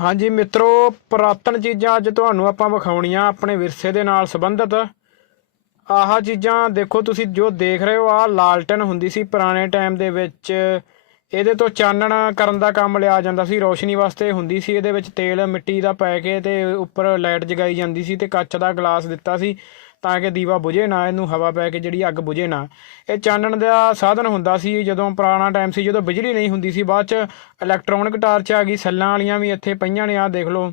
ਹਾਂਜੀ ਮਿੱਤਰੋ, ਪੁਰਾਤਨ ਚੀਜ਼ਾਂ ਅੱਜ ਤੁਹਾਨੂੰ ਆਪਾਂ ਵਿਖਾਉਣੀਆਂ ਆਪਣੇ ਵਿਰਸੇ ਦੇ ਨਾਲ ਸੰਬੰਧਿਤ। ਆਹ ਚੀਜ਼ਾਂ ਦੇਖੋ ਤੁਸੀਂ ਜੋ ਦੇਖ ਰਹੇ ਹੋ, ਆਹ ਲਾਲਟਨ ਹੁੰਦੀ ਸੀ ਪੁਰਾਣੇ ਟਾਈਮ ਦੇ ਵਿੱਚ। ਇਹਦੇ ਤੋਂ ਚਾਨਣ ਕਰਨ ਦਾ ਕੰਮ ਲਿਆ ਜਾਂਦਾ ਸੀ, ਰੋਸ਼ਨੀ ਵਾਸਤੇ ਹੁੰਦੀ ਸੀ। ਇਹਦੇ ਵਿੱਚ ਤੇਲ ਮਿੱਟੀ ਦਾ ਪੈ ਕੇ ਤੇ ਉੱਪਰ ਲਾਈਟ ਜਗਾਈ ਜਾਂਦੀ ਸੀ ਤੇ ਕੱਚ ਦਾ ਗਲਾਸ ਦਿੱਤਾ ਸੀ। ਤਾਂ ਕਿ ਦੀਵਾ ਬੁਝੇ ਨਾ, ਇਹਨੂੰ ਹਵਾ ਪੈ ਕੇ ਜਿਹੜੀ ਅੱਗ ਬੁਝੇ ਨਾ। ਇਹ ਚਾਨਣ ਦਾ ਸਾਧਨ ਹੁੰਦਾ ਸੀ ਜਦੋਂ ਪੁਰਾਣਾ ਟਾਈਮ ਸੀ, ਜਦੋਂ ਬਿਜਲੀ ਨਹੀਂ ਹੁੰਦੀ ਸੀ, ਬਾਅਦ ਚ ਇਲੈਕਟ੍ਰੋਨਿਕ ਟਾਰਚ ਆ ਗਈ, ਸੈੱਲਾਂ ਵਾਲੀਆਂ ਵੀ ਇੱਥੇ ਪਈਆਂ ਨੇ, ਆਹ ਦੇਖ ਲਓ।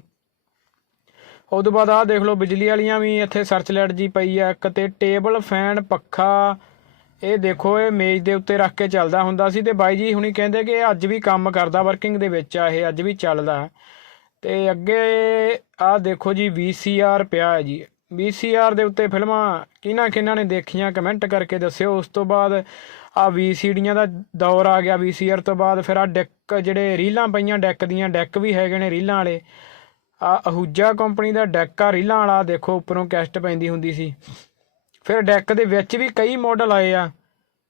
ਉਹ ਤੋਂ ਬਾਅਦ ਆਹ ਦੇਖ ਲਓ, ਬਿਜਲੀ ਵਾਲੀਆਂ ਵੀ ਇੱਥੇ ਸਰਚ ਲਾਈਟ ਜੀ ਪਈ ਆ, ਇੱਕ ਤੇ ਟੇਬਲ, ਫੈਨ, ਪੱਖਾ, ਇਹ ਦੇਖੋ, ਇਹ ਮੇਜ਼ ਦੇ ਉੱਤੇ ਰੱਖ ਕੇ ਚੱਲਦਾ ਹੁੰਦਾ ਸੀ ਤੇ ਬਾਈ ਜੀ ਹੁਣੀ ਕਹਿੰਦੇ ਕਿ ਇਹ ਅੱਜ ਵੀ ਕੰਮ ਕਰਦਾ ਵਰਕਿੰਗ ਦੇ ਵਿੱਚ ਆ, ਇਹ ਅੱਜ ਵੀ ਚੱਲਦਾ। ਤੇ ਅੱਗੇ ਆਹ ਦੇਖੋ ਜੀ VCR ਪਿਆ ਹੈ ਜੀ। VCR ਦੇ ਉੱਤੇ ਫਿਲਮਾਂ ਕਿਹਨਾਂ ਕਿਹਨਾਂ ਨੇ ਦੇਖੀਆਂ ਕਮੈਂਟ ਕਰਕੇ ਦੱਸਿਓ। ਉਸ ਤੋਂ ਬਾਅਦ ਆ VCDਆਂ ਦਾ ਦੌਰ ਆ ਗਿਆ VCR ਤੋਂ ਬਾਅਦ। ਫਿਰ ਆ ਡੈਕ ਜਿਹੜੇ ਰੀਲਾਂ ਪਈਆਂ ਡੈਕ ਦੀਆਂ ਡੈਕ ਵੀ ਹੈਗੇ ਨੇ ਰੀਲਾਂ ਵਾਲੇ। ਆ ਅਹੂਜਾ ਕੰਪਨੀ ਦਾ ਡੈਕ ਆ, ਰੀਲਾਂ ਵਾਲਾ। ਦੇਖੋ, ਉੱਪਰੋਂ ਕੈਸਟ ਪੈਂਦੀ ਹੁੰਦੀ ਸੀ। ਫਿਰ ਡੈਕ ਦੇ ਵਿੱਚ ਵੀ ਕਈ ਮਾਡਲ ਆਏ ਆ।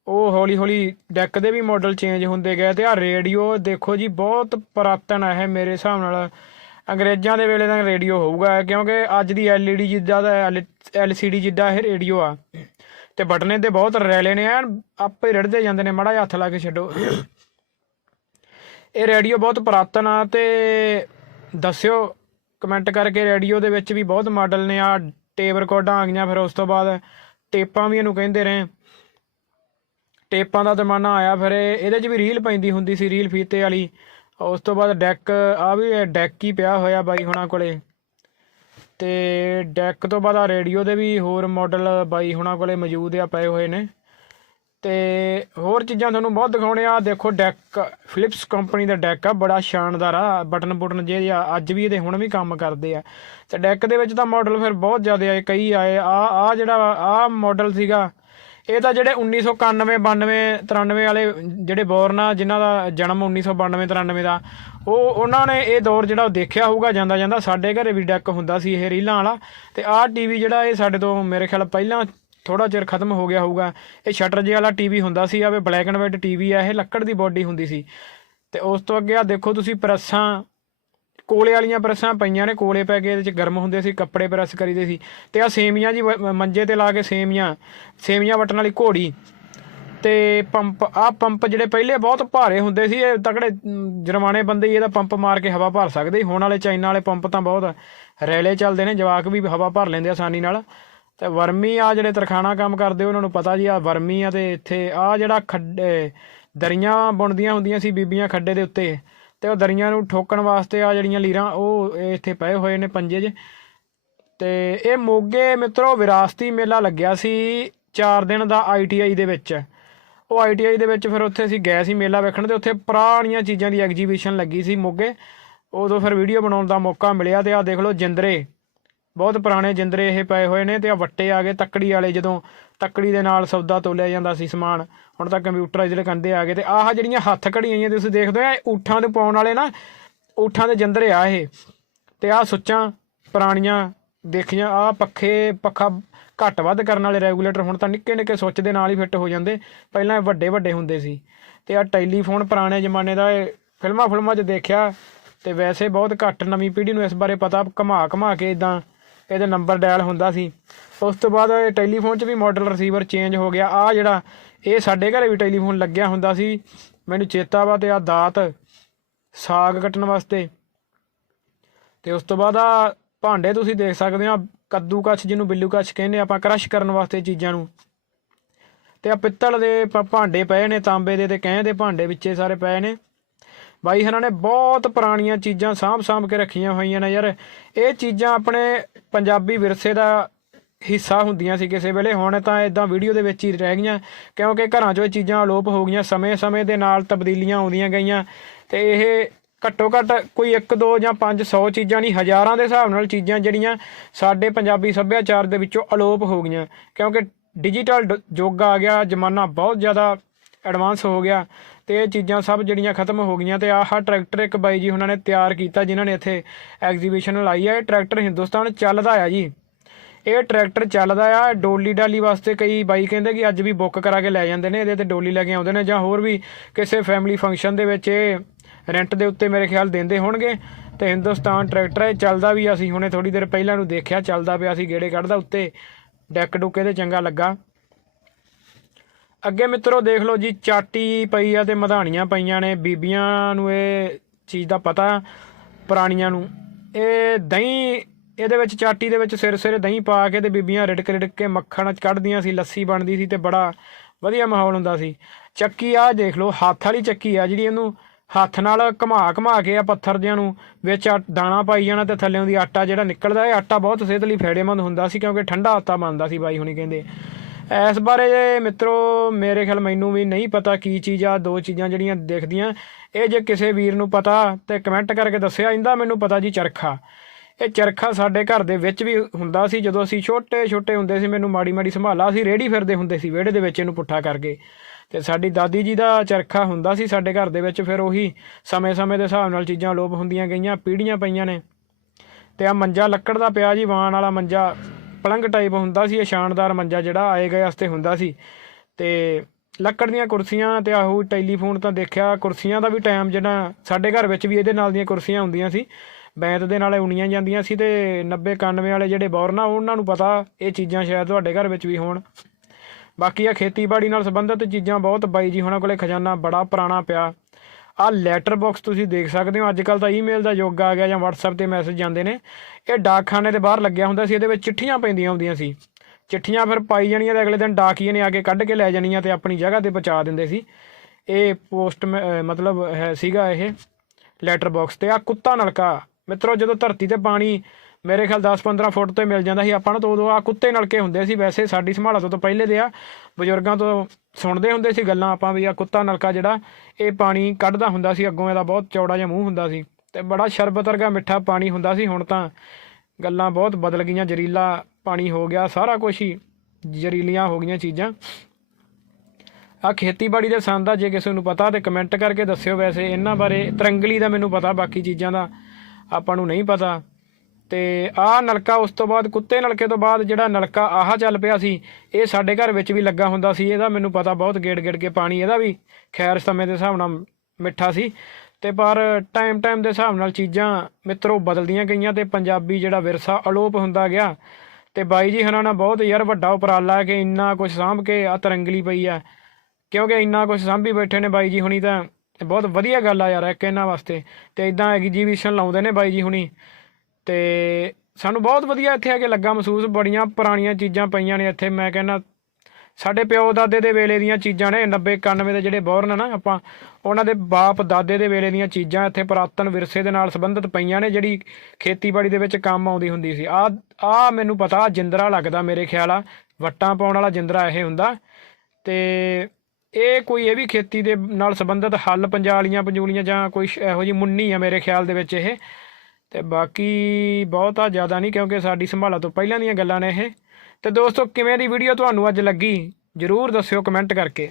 ਉਹ ਹੌਲੀ ਹੌਲੀ ਡੈਕ ਦੇ ਵੀ ਮਾਡਲ ਚੇਂਜ ਹੁੰਦੇ ਗਏ ਤੇ ਆ ਰੇਡੀਓ ਦੇਖੋ ਜੀ, ਬਹੁਤ ਪੁਰਾਤਨ ਹੈ ਮੇਰੇ ਹਿਸਾਬ ਨਾਲ। ਅੰਗਰੇਜ਼ਾਂ ਦੇ ਵੇਲੇ ਦਾ ਰੇਡੀਓ ਹੋਊਗਾ, ਕਿਉਂਕਿ ਅੱਜ ਦੀ LED ਜਿੱਦਾਂ ਦਾ LCD ਜਿੱਦਾਂ ਇਹ ਰੇਡੀਓ ਆ, ਤੇ ਬਟਨੇ ਤੇ ਬਹੁਤ ਰੈਲੇ ਨੇ, ਐਨ ਆਪੇ ਰੜਦੇ ਜਾਂਦੇ ਨੇ, ਮੜਾ ਹੱਥ ਲਾ ਕੇ ਛੱਡੋ। ਇਹ ਰੇਡੀਓ ਬਹੁਤ ਪੁਰਾਤਨ ਆ, ਤੇ ਦੱਸਿਓ, ਕਮੈਂਟ ਕਰਕੇ ਰੇਡੀਓ ਦੇ ਵਿੱਚ ਵੀ ਬਹੁਤ ਮਾਡਲ ਨੇ ਆ, ਟੇਪ ਰਿਕਾਰਡਾਂ ਆ ਗਈਆਂ, ਫਿਰ ਉਸ ਤੋਂ ਬਾਅਦ ਟੇਪਾਂ ਵੀ ਇਹਨੂੰ ਕਹਿੰਦੇ ਰਹੇ ਟੇਪਾਂ ਦਾ ਜ਼ਮਾਨਾ ਆਇਆ, ਫਿਰ ਇਹਦੇ 'ਚ ਵੀ ਰੀਲ ਪੈਂਦੀ ਹੁੰਦੀ ਸੀ, ਰੀਲ ਫੀਤੇ ਵਾਲੀ। ਉਸ ਤੋਂ ਬਾਅਦ ਡੈਕ ਆ ਵੀ ਡੈਕ ਹੀ ਪਿਆ ਹੋਇਆ ਬਾਈ ਹੁਣਾਂ ਕੋਲੇ। ਤੇ ਡੈਕ ਤੋਂ ਬਾਅਦ ਆ ਰੇਡੀਓ ਦੇ ਵੀ ਹੋਰ ਮਾਡਲ ਬਾਈ ਹੁਣਾਂ ਕੋਲੇ ਮੌਜੂਦ ਆ, ਪਏ ਹੋਏ ਨੇ। ਤੇ ਹੋਰ ਚੀਜ਼ਾਂ ਤੁਹਾਨੂੰ ਬਹੁਤ ਦਿਖਾਉਣੇ ਆ। ਦੇਖੋ ਡੈਕ ਫਿਲਿਪਸ ਕੰਪਨੀ ਦਾ ਡੈਕ ਆ, ਬੜਾ ਸ਼ਾਨਦਾਰ ਆ। ਬਟਨ ਬੁਟਨ ਜਿਹੜੇ ਆ, ਅੱਜ ਵੀ ਇਹਦੇ ਹੁਣ ਵੀ ਕੰਮ ਕਰਦੇ ਆ। ਤੇ ਡੈਕ ਦੇ ਵਿੱਚ ਤਾਂ ਮਾਡਲ ਫਿਰ ਬਹੁਤ ਜ਼ਿਆਦਾ ਆਏ, ਕਈ ਆਏ। ਆ ਆ ਜਿਹੜਾ ਆ ਮਾਡਲ ਸੀਗਾ ਇਹ ਤਾਂ ਜਿਹੜੇ 1991 92 93 ਵਾਲੇ ਜਿਹੜੇ ਬੋਰਨ ਆ, ਜਿਨ੍ਹਾਂ ਦਾ ਜਨਮ 1992 93 ਦਾ, ਉਹ ਉਹਨਾਂ ਨੇ ਇਹ ਦੌਰ ਜਿਹੜਾ ਉਹ ਦੇਖਿਆ ਹੋਊਗਾ, ਜਾਂਦਾ ਜਾਂਦਾ ਸਾਡੇ ਘਰੇ ਵੀ ਡੈਕ ਹੁੰਦਾ ਸੀ ਇਹ ਰੀਲਾਂ ਵਾਲਾ। ਤੇ ਆਹ ਟੀਵੀ ਜਿਹੜਾ ਇਹ ਸਾਡੇ ਤੋਂ ਮੇਰੇ ਖਿਆਲ ਪਹਿਲਾਂ ਥੋੜਾ ਚਿਰ ਖਤਮ ਹੋ ਗਿਆ ਹੋਊਗਾ। ਇਹ ਸ਼ਟਰ ਜੇ ਵਾਲਾ ਟੀਵੀ ਹੁੰਦਾ ਸੀ ਆਵੇ ਬਲੈਕ ਐਂਡ ਵਾਈਟ ਟੀਵੀ ਆ, ਇਹ ਲੱਕੜ ਦੀ ਬੋਡੀ ਹੁੰਦੀ ਸੀ। ਤੇ ਉਸ ਤੋਂ ਅੱਗੇ ਆ ਦੇਖੋ ਤੁਸੀਂ ਪ੍ਰੈਸਾਂ ਕੋਲੇ ਵਾਲੀਆਂ ਪ੍ਰੈਸਾਂ ਪਈਆਂ ਨੇ ਕੋਲੇ ਪੈ ਕੇ ਇਹਦੇ ਚ ਗਰਮ ਹੁੰਦੇ ਸੀ ਕੱਪੜੇ ਪ੍ਰੈਸ ਕਰੀਦੇ ਸੀ। ਤੇ ਆ ਸੇਮੀਆਂ ਜੀ ਵ- ਮੰਜੇ ਤੇ ਲਾ ਕੇ ਸੇਮੀਆਂ ਸੇਮੀਆਂ ਵਟਣ ਵਾਲੀ ਘੋੜੀ ਤੇ ਪੰਪ ਆ ਪੰਪ ਜਿਹੜੇ ਪਹਿਲੇ ਬਹੁਤ ਭਾਰੇ ਹੁੰਦੇ ਸੀ ਇਹ ਤਕੜੇ ਅਮ, ਜਰਮਾਨੇ ਬੰਦੇ ਹੀ ਇਹਦਾ ਪੰਪ ਮਾਰ ਕੇ ਹਵਾ ਭਰ ਸਕਦੇ ਹੁਣ ਵਾਲੇ ਚਾਈਨਾ ਵਾਲੇ ਪੰਪ ਤਾਂ ਬਹੁਤ ਰੈਲੇ ਚੱਲਦੇ ਨੇ ਜਵਾਕ ਵੀ ਹਵਾ ਭਰ ਲੈਂਦੇ ਆਸਾਨੀ ਨਾਲ। ਤੇ ਵਰਮੀ ਆ ਜਿਹੜੇ ਤਰਖਾਣਾ ਕੰਮ ਕਰਦੇ ਉਹਨਾਂ ਨੂੰ ਪਤਾ ਜੀ ਆ ਵਰਮੀ ਆ ਤੇ ਇੱਥੇ ਆ ਜਿਹੜਾ ਖੱਡੇ ਦਰੀਆਂ ਬੁਣਦੀਆਂ ਹੁੰਦੀਆਂ ਸੀ ਬੀਬੀਆਂ ਖੱਡੇ ਦੇ ਉੱਤੇ ਤੇ ਉਹ ਦਰੀਆਂ ਨੂੰ ਠੋਕਣ ਵਾਸਤੇ ਆ ਜਿਹੜੀਆਂ ਲੀਰਾਂ, ਉਹ ਇਹ ਇੱਥੇ ਪਏ ਹੋਏ ਨੇ ਪੰਜੇ 'ਚ ਤੇ ਇਹ ਮੋਗੇ ਮਿੱਤਰੋ ਵਿਰਾਸਤੀ ਮੇਲਾ ਲੱਗਿਆ ਸੀ 4 ਦਿਨ ਦਾ ਆਈਟੀਆਈ ਦੇ ਵਿੱਚ। ਉਹ ਆਈਟੀਆਈ ਦੇ ਵਿੱਚ ਫਿਰ ਉੱਥੇ ਅਸੀਂ ਗਏ ਸੀ ਮੇਲਾ ਵੇਖਣ ਤੇ ਉੱਥੇ ਪੁਰਾਣੀਆਂ ਚੀਜ਼ਾਂ ਦੀ ਐਗਜੀਬਿਸ਼ਨ ਲੱਗੀ ਸੀ ਮੋਗੇ। ਉਦੋਂ ਫਿਰ ਵੀਡੀਓ ਬਣਾਉਣ ਦਾ ਮੌਕਾ ਮਿਲਿਆ ਤੇ ਆ ਦੇਖ ਲਓ ਜਿੰਦਰੇ। ਬਹੁਤ ਪੁਰਾਣੇ ਜਿੰਦਰੇ ਇਹ ਪਏ ਹੋਏ ਨੇ ਤੇ ਆ ਵੱਟੇ ਆ ਗਏ ਤੱਕੜੀ ਵਾਲੇ ਜਦੋਂ ਤੱਕੜੀ ਦੇ ਨਾਲ ਸੌਦਾ ਤੋਲਿਆ ਜਾਂਦਾ ਸੀ ਸਮਾਨ। ਹੁਣ ਤਾਂ ਕੰਪਿਊਟਰ ਜਿਹੜੇ ਕੰਦੇ ਆ ਗਏ ਤੇ ਆਹ ਜਿਹੜੀਆਂ ਹੱਥ ਘੜੀਆਂ ਆਈਆਂ, ਤੁਸੀਂ ਦੇਖਦੇ ਹੋ, ਇਹ ਊਠਾਂ ਦੇ ਪਾਉਣ ਵਾਲੇ ਨਾ, ਊਠਾਂ ਦੇ ਜਿੰਦਰੇ ਆ ਇਹ। ਤੇ ਆਹ ਸੁੱਚਾਂ, ਪੁਰਾਣੀਆਂ, ਦੇਖੀਆਂ, ਆਹ ਪੱਖੇ, ਪੱਖਾ ਘੱਟ ਵੱਧ ਕਰਨ ਵਾਲੇ ਰੈਗੂਲੇਟਰ ਹੁਣ ਤਾਂ ਨਿੱਕੇ ਨਿੱਕੇ ਸੁੱਚ ਦੇ ਨਾਲ ਹੀ ਫਿੱਟ ਹੋ ਜਾਂਦੇ। ਪਹਿਲਾਂ ਇਹ ਵੱਡੇ ਵੱਡੇ ਹੁੰਦੇ ਸੀ। ਤੇ ਆ ਟੈਲੀਫੋਨ ਪੁਰਾਣੇ ਜ਼ਮਾਨੇ ਦਾ ਇਹ ਫਿਲਮਾਂ ਫਿਲਮਾਂ 'ਚ ਦੇਖਿਆ, ਤੇ ਵੈਸੇ ਬਹੁਤ ਘੱਟ ਨਵੀਂ ਪੀੜ੍ਹੀ ਨੂੰ ਇਸ ਬਾਰੇ ਪਤਾ, ਘਮਾ ਘਮਾ ਕੇ ਇਦਾਂ ਇਹਦੇ ਨੰਬਰ ਡਾਇਲ ਹੁੰਦਾ ਸੀ। ਉਸ ਤੋਂ ਬਾਅਦ ਟੈਲੀਫੋਨ 'ਚ ਵੀ ਮਾਡਲ ਰਿਸੀਵਰ ਚੇਂਜ ਹੋ ਗਿਆ। ਆ ਜਿਹੜਾ ਇਹ ਸਾਡੇ ਘਰੇ ਵੀ ਟੈਲੀਫੋਨ ਲੱਗਿਆ ਹੁੰਦਾ ਸੀ। ਮੈਨੂੰ ਚੇਤਾ ਵਾ ਤੇ ਆ ਦਾਤ ਸਾਗ ਕੱਟਣ ਵਾਸਤੇ। ਤੇ ਉਸ ਤੋਂ ਬਾਅਦ ਆ ਭਾਂਡੇ ਤੁਸੀਂ ਦੇਖ ਸਕਦੇ ਹੋ ਕੱਦੂ ਕੱਛ ਜਿਹਨੂੰ ਬਿੱਲੂ ਕੱਛ ਕਹਿੰਦੇ ਆਪਾਂ ਕ੍ਰਸ਼ ਕਰਨ ਵਾਸਤੇ ਚੀਜ਼ਾਂ ਨੂੰ। ਤੇ ਆ ਪਿੱਤਲ ਦੇ ਭ- ਭਾਂਡੇ ਪਏ ਨੇ, ਤਾਂਬੇ ਦੇ ਤੇ ਕਹਿ ਦੇ ਭਾਂਡੇ ਵਿੱਚੇ ਸਾਰੇ ਪਏ ਨੇ। ਬਾਈ ਹਨਾਂ ਨੇ ਬਹੁਤ ਪੁਰਾਣੀਆਂ ਚੀਜ਼ਾਂ ਸਾਂਭ ਸਾਂਭ ਕੇ ਰੱਖੀਆਂ ਹੋਈਆਂ ਨੇ ਯਾਰ। ਇਹ ਚੀਜ਼ਾਂ ਆਪਣੇ ਪੰਜਾਬੀ ਵਿਰਸੇ ਦਾ ਹਿੱਸਾ ਹੁੰਦੀਆਂ ਸੀ ਕਿਸੇ ਵੇਲੇ, ਹੁਣ ਤਾਂ ਇਦਾਂ ਵੀਡੀਓ ਦੇ ਵਿੱਚ ਹੀ ਰਹਿ ਗਈਆਂ, ਕਿਉਂਕਿ ਘਰਾਂ 'ਚੋਂ ਇਹ ਚੀਜ਼ਾਂ ਅਲੋਪ ਹੋ ਗਈਆਂ, ਸਮੇਂ-ਸਮੇਂ ਦੇ ਨਾਲ ਤਬਦੀਲੀਆਂ ਆਉਂਦੀਆਂ ਗਈਆਂ, ਤੇ ਇਹ ਘੱਟੋ ਘੱਟ ਕੋਈ 1 2 ਜਾਂ 5 100 ਚੀਜ਼ਾਂ ਨਹੀਂ, ਹਜ਼ਾਰਾਂ ਦੇ ਹਿਸਾਬ ਨਾਲ ਚੀਜ਼ਾਂ ਜਿਹੜੀਆਂ ਸਾਡੇ ਪੰਜਾਬੀ ਸੱਭਿਆਚਾਰ ਦੇ ਵਿੱਚੋਂ ਅਲੋਪ ਹੋ ਗਈਆਂ, ਕਿਉਂਕਿ ਡਿਜੀਟਲ ਡ- ਯੁੱਗ ਆ ਗਿਆ, ਜ਼ਮਾਨਾ ਬਹੁਤ ਜ਼ਿਆਦਾ ਐਡਵਾਂਸ ਹੋ ਗਿਆ, ਤੇ ਇਹ ਚੀਜ਼ਾਂ ਸਭ ਜਿਹੜੀਆਂ ਖਤਮ ਹੋ ਗਈਆਂ, ਤੇ ਆਹ ਟਰੈਕਟਰ ਇੱਕ ਬਾਈ ਜੀ, ਉਹਨਾਂ ਨੇ ਤਿਆਰ ਕੀਤਾ, ਜਿਨ੍ਹਾਂ ਨੇ ਇੱਥੇ ਐਗਜ਼ੀਬਿਸ਼ਨ ਲਾਈ ਹੈ ਇਹ ਟਰੈਕਟਰ ਹਿੰਦੁਸਤਾਨ ਚੱਲਦਾ ਆ ਜੀ। ਇਹ ਟਰੈਕਟਰ ਚੱਲਦਾ ਆ, ਡੋਲੀ ਡਾਲੀ ਵਾਸਤੇ ਕਈ ਬਾਈ ਕਹਿੰਦੇ ਕਿ ਅੱਜ ਵੀ ਬੁੱਕ ਕਰਾ ਕੇ ਲੈ ਜਾਂਦੇ ਨੇ, ਇਹਦੇ ਤੇ ਡੋਲੀ ਲੈ ਕੇ ਆਉਂਦੇ ਨੇ ਜਾਂ ਹੋਰ ਵੀ ਕਿਸੇ ਫੈਮਿਲੀ ਫੰਕਸ਼ਨ ਦੇ ਵਿੱਚ ਇਹ ਰੈਂਟ ਦੇ ਉੱਤੇ ਮੇਰੇ ਖਿਆਲ ਦਿੰਦੇ ਹੋਣਗੇ। ਤੇ ਹਿੰਦੁਸਤਾਨ ਟਰੈਕਟਰ ਇਹ ਚੱਲਦਾ ਵੀ ਅਸੀਂ ਹੁਣੇ ਥੋੜੀ ਦੇਰ ਪਹਿਲਾਂ ਨੂੰ ਦੇਖਿਆ, ਚੱਲਦਾ ਪਿਆ ਸੀ ਗੇੜੇ ਕੱਢਦਾ ਉੱਤੇ, ਡੈਕ ਡੁੱਕੇ ਤੇ ਚੰਗਾ ਲੱਗਾ। ਅੱਗੇ ਮਿੱਤਰੋ ਦੇਖ ਲਓ ਜੀ, ਚਾਟੀ ਪਈ ਆ ਤੇ ਮਧਾਣੀਆਂ ਪਈਆਂ ਨੇ, ਬੀਬੀਆਂ ਨੂੰ ਇਹ ਚੀਜ਼ ਦਾ ਪਤਾ, ਪੁਰਾਣੀਆਂ ਨੂੰ। ਇਹ ਦਹੀਂ ਇਹਦੇ ਵਿੱਚ ਚਾਟੀ ਦੇ ਵਿੱਚ ਸਿਰ ਸਿਰ ਦਹੀਂ ਪਾ ਕੇ ਤੇ ਬੀਬੀਆਂ ਰਿੜਕ ਰਿੜਕ ਕੇ ਮੱਖਣ ਕੱਢਦੀਆਂ ਸੀ, ਲੱਸੀ ਬਣਦੀ ਸੀ ਤੇ ਬੜਾ ਵਧੀਆ ਮਾਹੌਲ ਹੁੰਦਾ ਸੀ। ਚੱਕੀ ਆ ਦੇਖ ਲਓ, ਹੱਥ ਵਾਲੀ ਚੱਕੀ ਆ ਜਿਹੜੀ ਇਹਨੂੰ ਹੱਥ ਨਾਲ ਘੁਮਾ ਘੁਮਾ ਕੇ ਆ ਪੱਥਰ ਜਿਆਂ ਨੂੰ ਵਿੱਚ ਦਾਣਾ ਪਾਈ ਜਾਣਾ ਤੇ ਥੱਲੇੋਂ ਦੀ ਆਟਾ ਜਿਹੜਾ ਨਿਕਲਦਾ, ਇਹ ਆਟਾ ਬਹੁਤ ਸਿਹਤ ਲਈ ਫਾਇਦੇਮੰਦ ਹੁੰਦਾ ਸੀ ਕਿਉਂਕਿ ਠੰਡਾ ਆਟਾ ਬਣਦਾ ਸੀ ਬਾਈ ਹੁਣੀ ਕਹਿੰਦੇ। ਇਸ ਬਾਰੇ ਜੇ ਮਿੱਤਰੋ, ਮੇਰੇ ਖਿਆਲ ਮੈਨੂੰ ਵੀ ਨਹੀਂ ਪਤਾ ਕੀ ਚੀਜ਼ ਆ, ਦੋ ਚੀਜ਼ਾਂ ਜਿਹੜੀਆਂ ਦੇਖਦੀਆਂ। ਇਹ ਜੇ ਕਿਸੇ ਵੀਰ ਨੂੰ ਪਤਾ ਤੇ ਕਮੈਂਟ ਕਰਕੇ ਦੱਸਿਆ, ਇੰਦਾ ਮੈਨੂੰ ਪਤਾ ਜੀ ਚਰਖਾ। ਇਹ ਚਰਖਾ ਸਾਡੇ ਘਰ ਦੇ ਵਿੱਚ ਵੀ ਹੁੰਦਾ ਸੀ, ਜਦੋਂ ਅਸੀਂ ਛੋਟੇ ਛੋਟੇ ਹੁੰਦੇ ਸੀ, ਮੈਨੂੰ ਮਾੜੀ ਮਾੜੀ ਸੰਭਾਲਾ, ਅਸੀਂ ਰੇੜੀ ਫਿਰਦੇ ਹੁੰਦੇ ਸੀ ਵਿਹੜੇ ਦੇ ਵਿੱਚ ਇਹਨੂੰ ਪੁੱਠਾ ਕਰਕੇ। ਤੇ ਸਾਡੀ ਦਾਦੀ ਜੀ ਦਾ ਚਰਖਾ ਹੁੰਦਾ ਸੀ ਸਾਡੇ ਘਰ ਦੇ ਵਿੱਚ, ਫਿਰ ਉਹੀ ਸਮੇਂ-ਸਮੇਂ ਦੇ ਹਿਸਾਬ ਨਾਲ ਚੀਜ਼ਾਂ ਲੋਪ ਹੁੰਦੀਆਂ ਗਈਆਂ ਪੀੜ੍ਹੀਆਂ ਪਈਆਂ ਨੇ। ਤੇ ਆ ਮੰਜਾ ਲੱਕੜ ਦਾ ਪਿਆ ਜੀ, ਵਾਣ ਵਾਲਾ ਮੰਜਾ ਪਲੰਗ ਟਾਈਪ ਹੁੰਦਾ ਸੀ, ਇਹ ਸ਼ਾਨਦਾਰ ਮੰਜਾ ਜਿਹੜਾ ਆਏ ਗਏ ਵਾਸਤੇ ਹੁੰਦਾ ਸੀ। ਤੇ ਲੱਕੜ ਦੀਆਂ ਕੁਰਸੀਆਂ ਤੇ ਆਹੋ ਟੈਲੀਫੋਨ ਤਾਂ ਦੇਖਿਆ, ਕੁਰਸੀਆਂ ਦਾ ਵੀ ਟਾਈਮ ਜਿਹੜਾ ਸਾਡੇ ਘਰ ਵਿੱਚ ਵੀ ਇਹਦੇ ਨਾਲ ਦੀਆਂ ਕੁਰਸੀਆਂ ਹੁੰਦੀਆਂ ਸੀ। ਬੈਂਤ ਦੇ ਨਾਲ ਉਣੀਆਂ ਜਾਂਦੀਆਂ ਸੀ ਤੇ 90 91 ਵਾਲੇ ਜਿਹੜੇ ਬੌਰਨਾ ਉਹਨਾਂ ਨੂੰ ਪਤਾ ਇਹ ਚੀਜ਼ਾਂ ਸ਼ਾਇਦ ਤੁਹਾਡੇ ਘਰ ਵਿੱਚ ਵੀ ਹੋਣ। ਬਾਕੀ ਆ ਖੇਤੀਬਾੜੀ ਨਾਲ ਸੰਬੰਧਿਤ ਚੀਜ਼ਾਂ ਬਹੁਤ ਬਾਈ ਜੀ ਹੁਣਾਂ ਕੋਲੇ ਖਜ਼ਾਨਾ ਬੜਾ ਪੁਰਾਣਾ ਪਿਆ। ਆ ਲੈਟਰ ਬਾਕਸ ਤੁਸੀਂ ਦੇਖ ਸਕਦੇ ਹੋ ਅੱਜ ਕੱਲ ਤਾਂ ਈਮੇਲ ਦਾ ਯੁੱਗ ਆ ਗਿਆ ਜਾਂ WhatsApp ਤੇ ਮੈਸੇਜ ਜਾਂਦੇ ਨੇ। ਇਹ ਡਾਕਖਾਨੇ ਦੇ ਬਾਹਰ ਲੱਗਿਆ ਹੁੰਦਾ ਸੀ, ਇਹਦੇ ਵਿੱਚ ਚਿੱਠੀਆਂ ਪੈਂਦੀਆਂ ਹੁੰਦੀਆਂ ਸੀ। ਚਿੱਠੀਆਂ ਫਿਰ ਪਾਈ ਜਾਣੀਆਂ ਤੇ ਅਗਲੇ ਦਿਨ ਡਾਕੀਏ ਨੇ ਆ ਕੇ ਕੱਢ ਕੇ ਲੈ ਜਾਣੀਆਂ ਤੇ ਆਪਣੀ ਜਗ੍ਹਾ ਤੇ ਪਹੁੰਚਾ ਦਿੰਦੇ ਸੀ। ਇਹ ਪੋਸਟ ਮਤਲਬ ਹੈ ਸੀਗਾ ਇਹ ਲੈਟਰ ਬਾਕਸ ਤੇ। ਆ ਕੁੱਤਾ ਨਲਕਾ ਮਿੱਤਰੋ, ਜਦੋਂ ਧਰਤੀ ਤੇ ਪਾਣੀ ਮੇਰੇ ਖਿਆਲ 10-15 ਫੁੱਟ ਤੋਂ ਮਿਲ ਜਾਂਦਾ ਸੀ, ਆਪਾਂ ਨੂੰ ਤਾਂ ਉਦੋਂ ਆ ਕੁੱਤੇ ਨਲਕੇ ਹੁੰਦੇ ਸੀ। ਵੈਸੇ ਸਾਡੀ ਸੰਭਾਲਾ ਤੋਂ ਤਾਂ ਪਹਿਲੇ ਦੇ ਆ, ਬਜ਼ੁਰਗਾਂ ਤੋਂ ਸੁਣਦੇ ਹੁੰਦੇ ਸੀ ਗੱਲਾਂ ਆਪਾਂ ਵੀ ਆ ਕੁੱਤਾ ਨਲਕਾ ਜਿਹੜਾ, ਇਹ ਪਾਣੀ ਕੱਢਦਾ ਹੁੰਦਾ ਸੀ, ਅੱਗੋਂ ਇਹਦਾ ਬਹੁਤ ਚੌੜਾ ਜਿਹਾ ਮੂੰਹ ਹੁੰਦਾ ਸੀ। ਤੇ ਬੜਾ ਸ਼ਰਬਤ ਵਰਗਾ ਮਿੱਠਾ ਪਾਣੀ ਹੁੰਦਾ ਸੀ, ਹੁਣ ਤਾਂ ਗੱਲਾਂ ਬਹੁਤ ਬਦਲ ਗਈਆਂ, ਜ਼ਰੀਲਾ ਪਾਣੀ ਹੋ ਗਿਆ, ਸਾਰਾ ਕੁਝ ਹੀ ਜ਼ਰੀਲੀਆਂ ਹੋ ਗਈਆਂ ਚੀਜ਼ਾਂ। ਆ ਖੇਤੀਬਾੜੀ ਦੇ ਸੰਦ ਆ, ਜੇ ਕਿਸੇ ਨੂੰ ਪਤਾ ਤੇ ਕਮੈਂਟ ਕਰਕੇ ਦੱਸਿਓ। ਵੈਸੇ ਇਹਨਾਂ ਬਾਰੇ ਤਰੰਗਲੀ ਦਾ ਮੈਨੂੰ ਪਤਾ, ਬਾਕੀ ਚੀਜ਼ਾਂ ਦਾ ਆਪਾਂ ਨੂੰ ਨਹੀਂ ਪਤਾ। ਤੇ ਆਹ ਨਲਕਾ ਉਸ ਤੋਂ ਬਾਅਦ, ਕੁੱਤੇ ਨਲਕੇ ਤੋਂ ਬਾਅਦ ਜਿਹੜਾ ਨਲਕਾ ਆਹ ਚੱਲ ਪਿਆ ਸੀ, ਇਹ ਸਾਡੇ ਘਰ ਵਿੱਚ ਵੀ ਲੱਗਾ ਹੁੰਦਾ ਸੀ। ਇਹਦਾ ਮੈਨੂੰ ਪਤਾ ਬਹੁਤ ਗੇੜ ਗੇੜ ਕੇ ਪਾਣੀ ਇਹਦਾ ਵੀ ਖੈਰ ਸਮੇਂ ਦੇ ਹਿਸਾਬ ਨਾਲ ਮਿੱਠਾ ਸੀ। ਤੇ ਪਰ ਟਾਈਮ ਟਾਈਮ ਦੇ ਹਿਸਾਬ ਨਾਲ ਚੀਜ਼ਾਂ ਮਿੱਤਰੋ ਬਦਲਦੀਆਂ ਗਈਆਂ ਤੇ ਪੰਜਾਬੀ ਜਿਹੜਾ ਵਿਰਸਾ ਅਲੋਪ ਹੁੰਦਾ ਗਿਆ। ਤੇ ਬਾਈ ਜੀ ਹਨਾਂ ਨਾਲ ਬਹੁਤ ਯਾਰ ਵੱਡਾ ਉਪਰਾਲਾ ਹੈ ਕਿ ਇੰਨਾ ਕੁਝ ਸਾਂਭ ਕੇ ਆ ਤਰੰਗਲੀ ਪਈ ਆ ਕਿਉਂਕਿ ਇੰਨਾ ਕੁਝ ਸਾਂਭੀ ਬੈਠੇ ਨੇ ਬਾਈ ਜੀ ਹੁਣੀ ਤਾਂ ਇਹ ਬਹੁਤ ਵਧੀਆ ਗੱਲ ਆ ਯਾਰ ਇੱਕ ਇਹਨਾਂ ਵਾਸਤੇ। ਤੇ ਇਦਾਂ ਐਗਜੀਬਿਸ਼ਨ ਲਾਉਂਦੇ ਨੇ ਬਾਈ ਜੀ ਹੁਣੀ। ਤੇ ਸਾਨੂੰ ਬਹੁਤ ਵਧੀਆ ਇੱਥੇ ਆ ਕੇ ਲੱਗਾ ਮਹਿਸੂਸ। ਬੜੀਆਂ ਪੁਰਾਣੀਆਂ ਚੀਜ਼ਾਂ ਪਈਆਂ ਨੇ ਇੱਥੇ। ਮੈਂ ਕਹਿੰਦਾ, ਸਾਡੇ ਪਿਓ ਦਾਦੇ ਦੇ ਵੇਲੇ ਦੀਆਂ ਚੀਜ਼ਾਂ ਨੇ 90 91 ਦੇ ਜਿਹੜੇ ਬੌਰਨ ਨਾ ਆਪਾਂ, ਉਹਨਾਂ ਦੇ ਬਾਪ ਦਾਦੇ ਦੇ ਵੇਲੇ ਦੀਆਂ ਚੀਜ਼ਾਂ ਇੱਥੇ ਪੁਰਾਤਨ ਵਿਰਸੇ ਦੇ ਨਾਲ ਸੰਬੰਧਿਤ ਪਈਆਂ ਨੇ, ਜਿਹੜੀ ਖੇਤੀਬਾੜੀ ਦੇ ਵਿੱਚ ਕੰਮ ਆਉਂਦੀ ਹੁੰਦੀ ਸੀ। ਆ ਆ ਮੈਨੂੰ ਪਤਾ ਜਿੰਦਰਾ ਲੱਗਦਾ ਮੇਰੇ ਖਿਆਲ ਆ। ਵੱਟਾਂ ਪਾਉਣ ਵਾਲਾ ਜਿੰਦਰਾ ਇਹ ਹੁੰਦਾ। ਤੇ ਇਹ ਕੋਈ ਇਹ ਵੀ ਖੇਤੀ ਦੇ ਨਾਲ ਸੰਬੰਧਿਤ ਹੱਲ ਪੰਜਾਲੀਆਂ ਪੰਜੂਲੀਆਂ ਜਾਂ ਕੋਈ ਇਹੋ ਜੀ ਮੁੰਨੀ ਆ ਮੇਰੇ ਖਿਆਲ ਦੇ ਵਿੱਚ ਇਹ। ਤੇ ਬਾਕੀ ਬਹੁਤਾ ਜ਼ਿਆਦਾ ਨਹੀਂ, ਕਿਉਂਕਿ ਸਾਡੀ ਸੰਭਾਲਾ ਤੋਂ ਪਹਿਲਾਂ ਦੀਆਂ ਗੱਲਾਂ ਨੇ ਇਹ। ਤੇ ਦੋਸਤੋ, ਕਿਵੇਂ ਦੀ ਵੀਡੀਓ ਤੁਹਾਨੂੰ ਅੱਜ ਲੱਗੀ? ਜਰੂਰ ਦੱਸਿਓ ਕਮੈਂਟ ਕਰਕੇ।